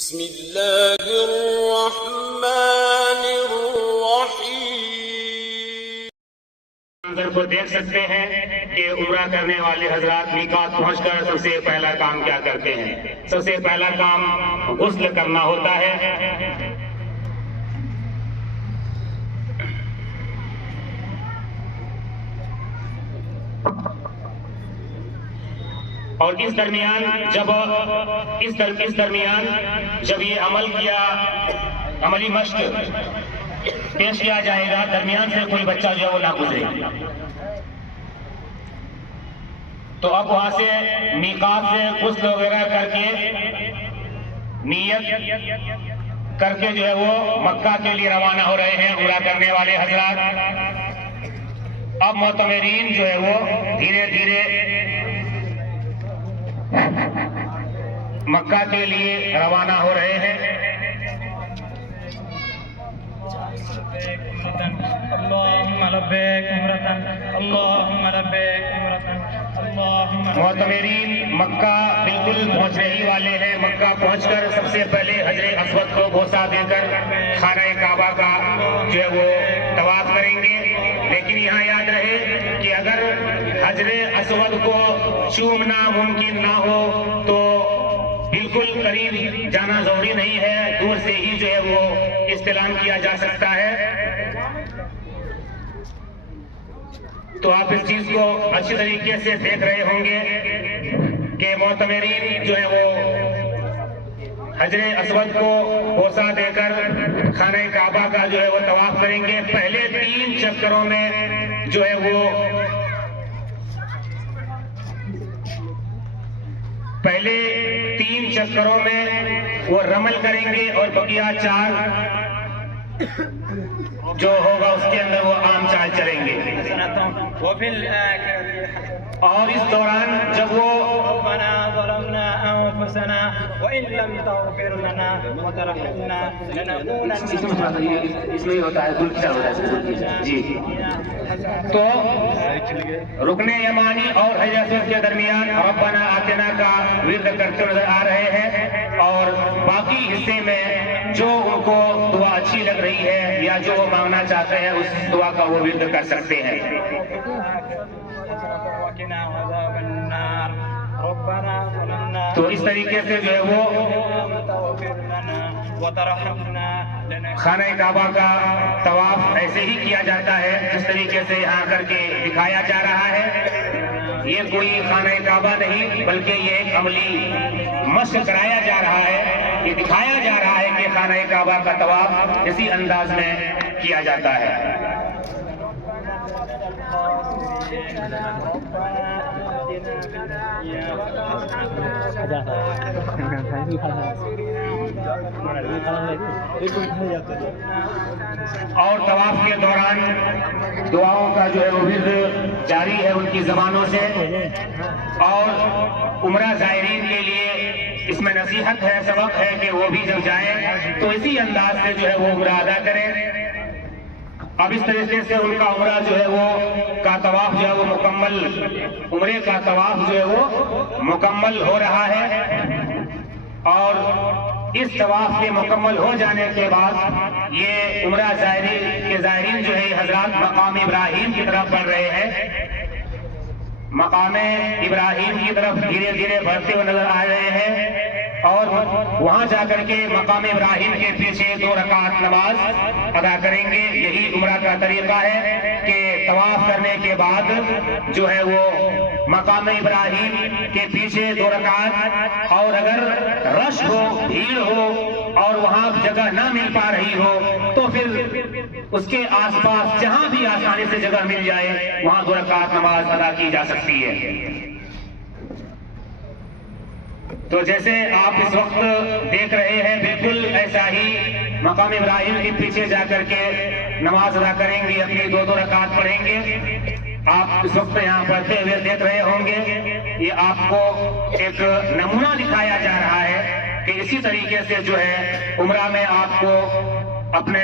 बिस्मिल्लाहिर्रहमानिर्रहीम। मंजर को देख सकते हैं कि उम्रा करने वाले हजरात मीकात पहुंचकर सबसे पहला काम क्या करते हैं। सबसे पहला काम गुस्ल करना होता है। और इस दरमियान जब ये अमल किया, अमली मश्क पेश किया जाएगा, दरमियान से कोई बच्चा जो है वो ना गुजरे। तो अब वहां से मीकात से गुस्ल वगैरह करके नियत करके जो है वो मक्का के लिए रवाना हो रहे हैं उम्रा करने वाले हजरात। अब मोतमरीन जो है वो धीरे धीरे मक्का के लिए रवाना हो रहे हैं। मोतमरीन मक्का बिल्कुल पहुंचने ही वाले हैं। मक्का पहुंचकर सबसे पहले हजरे अस्वद को बोसा देकर खाना काबा का जो है वो तवाफ करेंगे। लेकिन यहाँ याद रहे कि अगर हजरे अस्वद को चूमना मुमकिन ना हो तो बिल्कुल करीब जाना जरूरी नहीं है, दूर से ही जो है वो इस्तेलाम किया जा सकता है। तो आप इस चीज को अच्छी तरीके से देख रहे होंगे कि मोतमरीन जो है वो हजरे अस्वद को बोसा देकर खाने काबा का जो है वो तवाफ करेंगे। पहले 3 चक्करों में जो है वो रमल करेंगे और बकिया 4 जो होगा उसके अंदर वो आम चाल चलेंगे। और इस दौरान जब वो इसमें होता है जी। तो रुकने यमानी और हजर के दरमियान रब्बना आतिना का विर्द करते नजर आ रहे हैं। और बाकी हिस्से में जो उनको दुआ अच्छी लग रही है या जो वो मांगना चाहते हैं उस दुआ का वो विर्द कर सकते हैं। तो इस तरीके से जो है वो खाना काबा का तवाफ ऐसे ही किया जाता है जिस तरीके से यहाँ करके दिखाया जा रहा है। ये कोई खाना काबा नहीं बल्कि ये एक अमली मश्क कराया जा रहा है। ये दिखाया जा रहा है कि खाना काबा का तवाफ इसी अंदाज में किया जाता है। और तवाफ के दौरान दुआओं का जो है वो विर्द जारी है उनकी जबानों से। और उम्रा ज़ायरीन के लिए इसमें नसीहत है, सबक है कि वो भी जब जाए तो इसी अंदाज से जो है वो उम्रा अदा करें। अब इस तरीके से उनका उम्रा जो है वो का तवाफ जो है वो मुकम्मल, उम्रे का तवाफ जो है वो मुकम्मल हो रहा है। और इस तवाफ के मुकम्मल हो जाने के बाद ये उम्रा ज़ायरीन जो है हजरात मकाम इब्राहिम की तरफ बढ़ रहे हैं। मकाम इब्राहिम की तरफ धीरे धीरे बढ़ते हुए नजर आ रहे हैं। और वहां जाकर के मकाम इब्राहिम के पीछे 2 रकात नमाज अदा करेंगे। यही उम्रा का तरीका है कि तवाफ करने के बाद जो है वो मकाम इब्राहिम के पीछे 2 रकात, और अगर रश हो, भीड़ हो और वहां जगह ना मिल पा रही हो तो फिर उसके आसपास जहां भी आसानी से जगह मिल जाए वहां 2 रकात नमाज अदा की जा सकती है। तो जैसे आप इस वक्त देख रहे हैं बिल्कुल ऐसा ही मकाम इब्राहिम के पीछे जाकर के नमाज अदा करेंगे, अपनी 2 रकात पढ़ेंगे। आप इस वक्त यहाँ पढ़ते हुए देख रहे होंगे। ये आपको एक नमूना दिखाया जा रहा है कि इसी तरीके से जो है उम्रा में आपको अपने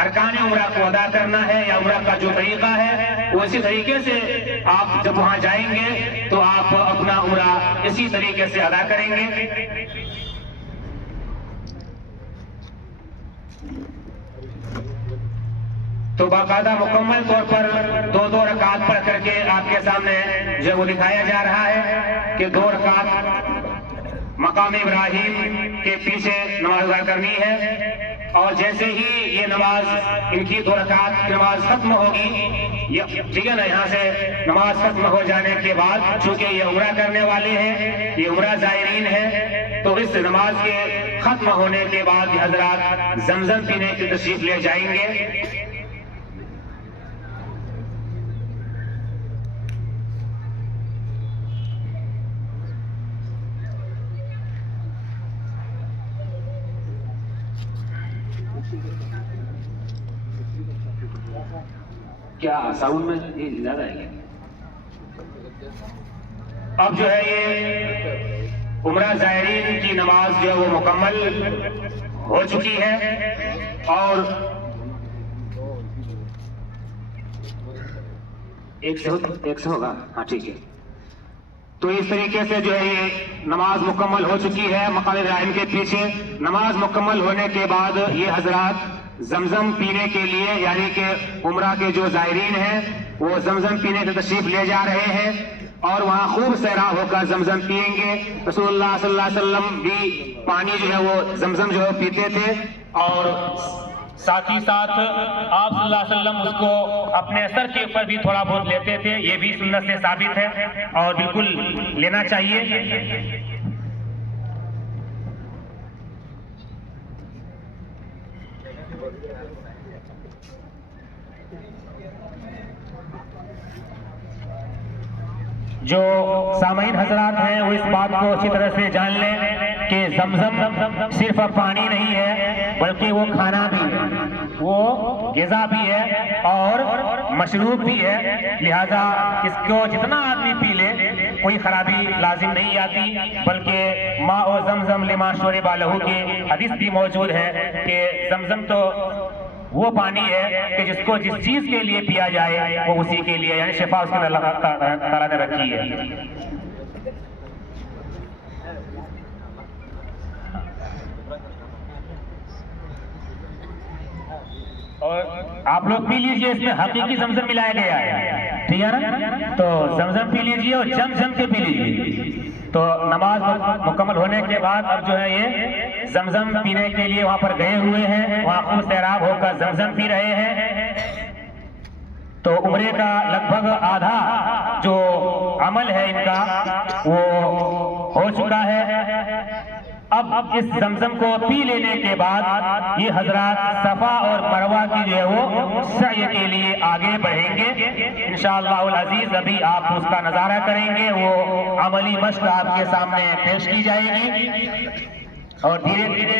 अरकान उम्रा को अदा करना है, या उम्रा का जो तरीका है वो इसी तरीके से आप जब वहां जाएंगे तो आप अपना उम्रा इसी तरीके से अदा करेंगे। तो बाकायदा मुकम्मल तौर पर दो दो रकात पढ़ करके आपके सामने जो वो दिखाया जा रहा है कि 2 रकात मकाम इब्राहिम के पीछे नमाज अदा करनी है। और जैसे ही ये नमाज इनकी 2 रकात की नमाज खत्म होगी, ठीक है ना, यहाँ से नमाज खत्म हो जाने के बाद चूंकि ये उम्रा करने वाले हैं, ये उम्रा ज़ायरीन है, तो इस नमाज के खत्म होने के बाद हजरात जमजम पीने की तशरीफ ले जाएंगे। क्या साउंड में ज्यादा है? अब जो है ये उम्रा ज़ायरीन की नमाज जो है वो मुकम्मल हो चुकी है। और एक से होगा, हाँ ठीक है। तो इस तरीके से जो है ये नमाज मुकम्मल हो चुकी है मकाम इब्राहिम के पीछे। नमाज मुकम्मल होने के बाद ये हजरात जमजम पीने के लिए, यानी कि उम्रा के जो ज़ायरीन हैं वो जमजम पीने की तशरीफ ले जा रहे हैं और वहाँ खूब सैराब होकर जमजम पिएंगे। रसूलुल्लाह सल्लल्लाहु अलैहि वसल्लम भी पानी जो है वो जमजम जो है पीते थे और साथ ही साथ आप सल्लल्लाहु अलैहि वसल्लम उसको अपने सर के ऊपर भी थोड़ा बहुत लेते थे। ये भी सुन्नत से साबित है और बिल्कुल लेना चाहिए। जो सामईन हजरात हैं वो इस बात को अच्छी तरह से जान लें कि जमजम सिर्फ पानी नहीं है, बल्कि वो खाना भी है, वो ग़िज़ा भी है और मशरूब भी है। लिहाजा इसको जितना आदमी पी ले कोई खराबी लाजिम नहीं आती, बल्कि माँ और जमजम लिमा शोरिबा लहू की हदीस भी मौजूद है कि जमजम तो वो पानी है कि जिसको जिस चीज के लिए पिया जाए वो उसी के लिए, यानी शिफा उसके अल्लाह ताला ने रखी है। और आप लोग पी लीजिए, इसमें हकीकी जमजम मिलाया गया है, ठीक है ना। तो जमजम पी लीजिए और जम जम के पी लीजिए। तो नमाज मुकम्मल होने के बाद अब जो है ये जमजम पीने के लिए वहां पर गए हुए हैं, वहां खूब सैराब होकर जमजम पी रहे हैं। तो उम्रे का लगभग आधा जो अमल है इनका वो हो चुका है। अब इस जमजम को पी लेने के बाद ये हजरात सफा और मरवा की जो है वो सई के लिए आगे बढ़ेंगे इंशाअल्लाह अजीज। अभी आप उसका नजारा करेंगे, वो अमली मश्क आपके सामने पेश की जाएगी। और धीरे धीरे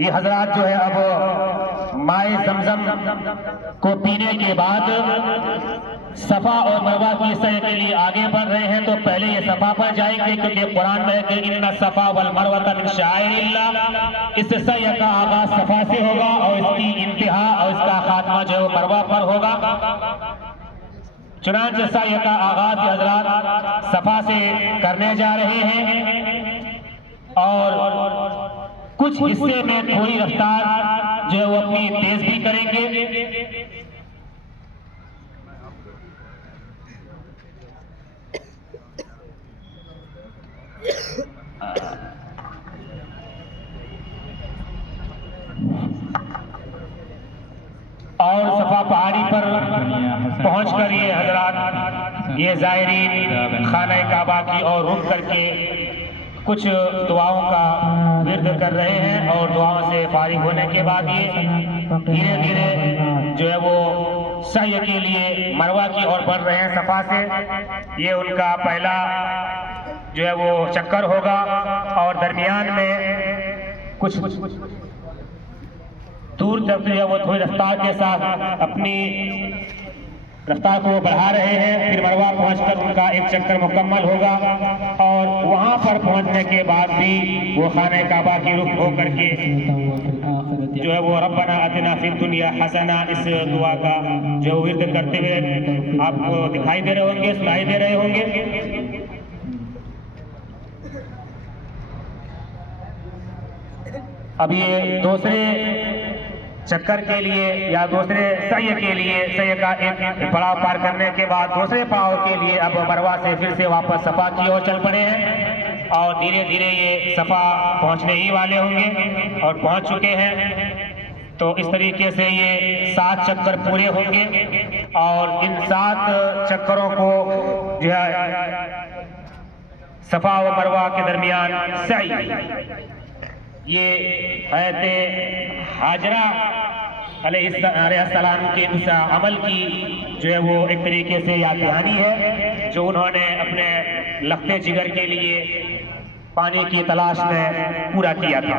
ये हजरात जो है अब माए जमजम को पीने के बाद सफा और मरवा की सई के लिए आगे बढ़ रहे हैं। तो पहले ये सफा पर जाएंगे क्योंकि कुरान में है कि इन्ना सफा वल मरवा मिन शाइरिल्लाह। इस सई का आगाज सफा से होगा और इसकी इंतहा और इसका खात्मा जो है मरवा पर होगा। चुनांचे सई का आगाज हजरात सफा से करने जा रहे हैं और कुछ हिस्से में थोड़ी रफ्तार जो है वो अपनी तेज भी करेंगे। और सफा पहाड़ी पर पहुंचकर ये हजरात ये ज़ायरीन खाना काबा की और रुक करके कुछ दुआओं का विर्द कर रहे हैं और दुआओं से फारिग होने के बाद ये धीरे धीरे जो है वो सही के लिए मरवा की ओर बढ़ रहे हैं सफा से। ये उनका पहला जो है वो चक्कर होगा और दरमियान में कुछ दूर तक जो है वो थोड़ी रफ्तार के साथ अपनी रफ्तार को बढ़ा रहे हैं। फिर मरवा पहुंचकर उनका एक चक्कर मुकम्मल होगा और वहां पर पहुंचने के बाद भी वो खाने काबा की रुख होकर के जो है वो रब्बना अतिना फिद दुनिया हसना इस दुआ का जो विर्द करते हुए आपको दिखाई दे रहे होंगे, सुनाई दे रहे होंगे। अब ये दूसरे चक्कर के लिए या दूसरे सय के लिए, सय का एक पड़ाव पार करने के बाद दूसरे पड़ाव के लिए अब मरवा से फिर से वापस सफा की ओर चल पड़े हैं और धीरे धीरे ये सफा पहुंचने ही वाले होंगे और पहुंच चुके हैं। तो इस तरीके से ये 7 चक्कर पूरे होंगे और इन 7 चक्करों को जो है सफा व मरवा के दरमियान सई, ये हज़रत हाजरा अलैहिस्सलाम के उस अमल की जो है वो एक तरीके से याद दहानी है जो उन्होंने अपने लखते जिगर के लिए पानी की तलाश में पूरा किया था।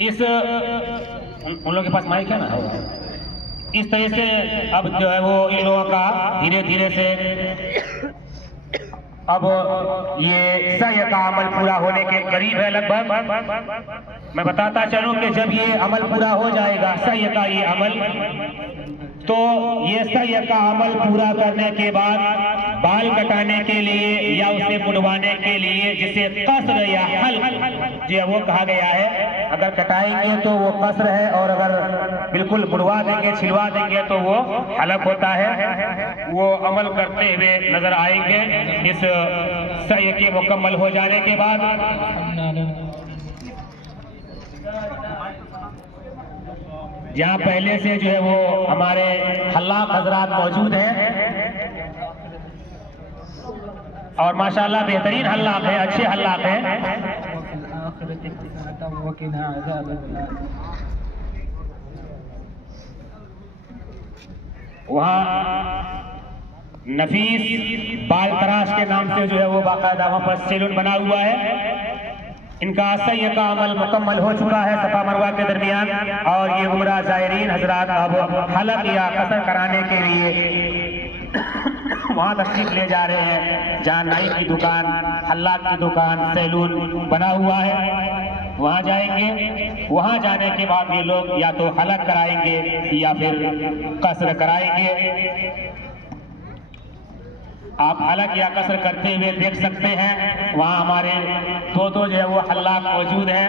इस उन लोगों के पास माइक है ना, इस तरह से अब जो है वो इन लोगों का धीरे धीरे से अब ये सय का अमल पूरा होने के करीब है लगभग। मैं बताता चलूं कि जब ये अमल पूरा हो जाएगा सय का ये अमल, तो ये सय का अमल पूरा करने के बाद बाल कटाने के लिए या उसे मुड़वाने के लिए जिसे कसर या हल जो है वो कहा गया है, अगर कटाएंगे तो वो कसर है और अगर बिल्कुल मुड़वा देंगे छिलवा देंगे तो वो हलक होता है। वो अमल करते हुए नजर आएंगे इस सय के मुकम्मल हो जाने के बाद। जहाँ पहले से जो है वो हमारे हल्लाक हजरात मौजूद हैं और माशाल्लाह बेहतरीन हल्लाक है, अच्छे हल्लाक हैं। वहाँ नफीस बाल तराश के नाम से जो है वो बाकायदा वहाँ पर सैलून बना हुआ है। इनका सय का अमल मुकम्मल हो चुका है सफा मरवा के दरमियान और ये उम्रा ज़ायरीन हजरात अब हलक या कसर कराने के लिए वहाँ तशरीफ ले जा रहे हैं जहाँ नाई की दुकान, हल्लाक की दुकान, सैलून बना हुआ है। वहाँ जाएंगे, वहाँ जाने के बाद ये लोग या तो हलक कराएंगे या फिर कसर कराएंगे। आप हलक या कसर करते हुए देख सकते हैं। वहाँ हमारे दो जो है वो हल्लाक मौजूद हैं,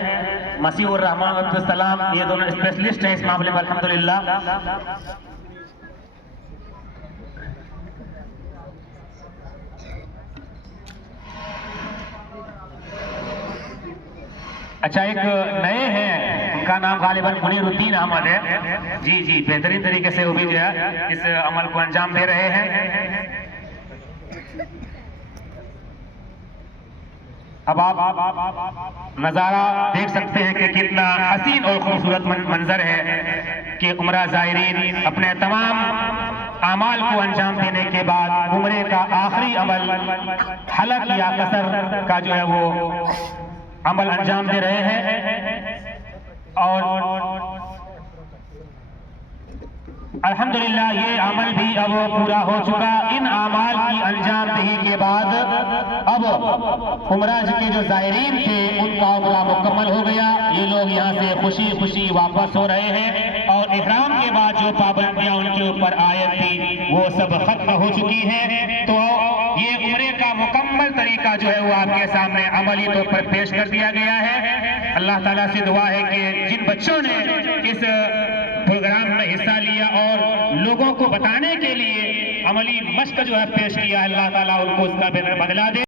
मसीहुर रहमान अब्दुल सलाम, ये दोनों स्पेशलिस्ट हैं इस मामले में अल्हम्दुलिल्लाह। अच्छा, एक नए हैं, उनका नाम गालिबन मुनीरुद्दीन अहमद है। जी, बेहतरीन तरीके से वो भी जो है इस अमल को अंजाम दे रहे हैं। अब आप नज़ारा देख सकते हैं कि कितना हसीन और खूबसूरत मंजर है कि उम्रा ज़ायरीन अपने तमाम आमाल को अंजाम देने के बाद उम्रे का आखिरी अमल हलक या कसर का जो है वो अमल अंजाम दे रहे हैं और अल्हम्दुलिल्लाह ये अमल भी अब पूरा हो चुका। इन अमाल की अंजाम दही के बाद अब उम्रा के जो ज़ायरीन थे उनका उम्रा मुकम्मल हो गया। ये लोग यहाँ से खुशी खुशी वापस हो रहे हैं और इहराम के बाद जो पाबंदियां उनके ऊपर आयत थी वो सब खत्म हो चुकी हैं। तो ये उम्रे का मुकम्मल तरीका जो है वो आपके सामने अमली तौर पर पेश कर दिया गया है। अल्लाह ताला से दुआ है कि जिन बच्चों ने इस प्रोग्राम में हिस्सा लिया और लोगों को बताने के लिए अमली मश्क जो है पेश किया, अल्लाह ताला उनको उसका बदला दे।